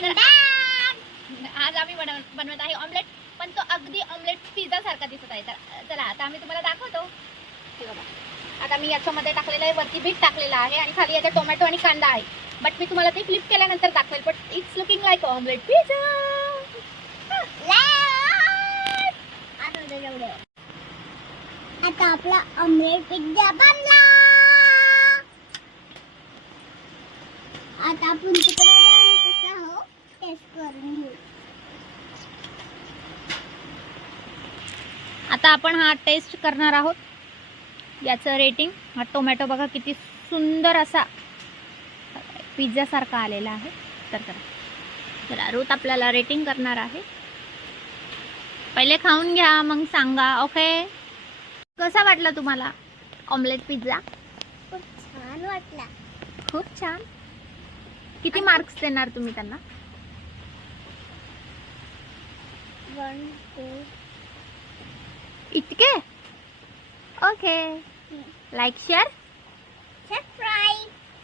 आज आम्ही बनवत आहे ऑमलेट, पण तो अगदी ऑमलेट पिझ्झा सारखा दिसत आहे. तर चला आता आम्ही तुम्हाला दाखवतो. हे बघा, आता मी याच्यामध्ये टाकलेलं आहे, वरती बीट टाकलेला आहे आणि खाली याच्यात टोमॅटो आणि कांदा आहे. बट मी तुम्हाला ते फ्लिप केल्यानंतर दाखवेल. But it's looking like omelette pizza. आता आपला ऑमलेट पिझ्झा बनला. आता आपण तिकडे जाऊन कसा हो टेस्ट करून घेऊ. आता आपण हा टेस्ट करणार आहोत. याचं रेटिंग, हा टोमॅटो बघा किती सुंदर असा पिझ्झा सारखा आलेला आहे. तर चला रूथ आपल्याला रेटिंग करणार आहे. पहिले खाऊन घ्या मग सांगा. ओके, कसा वाटला तुम्हाला ऑमलेट पिझ्झा? खूप छान वाटला. खूप छान. किती मार्क्स देणार तुम्ही त्यांना? 1 2 इतके? ओके. Like share subscribe.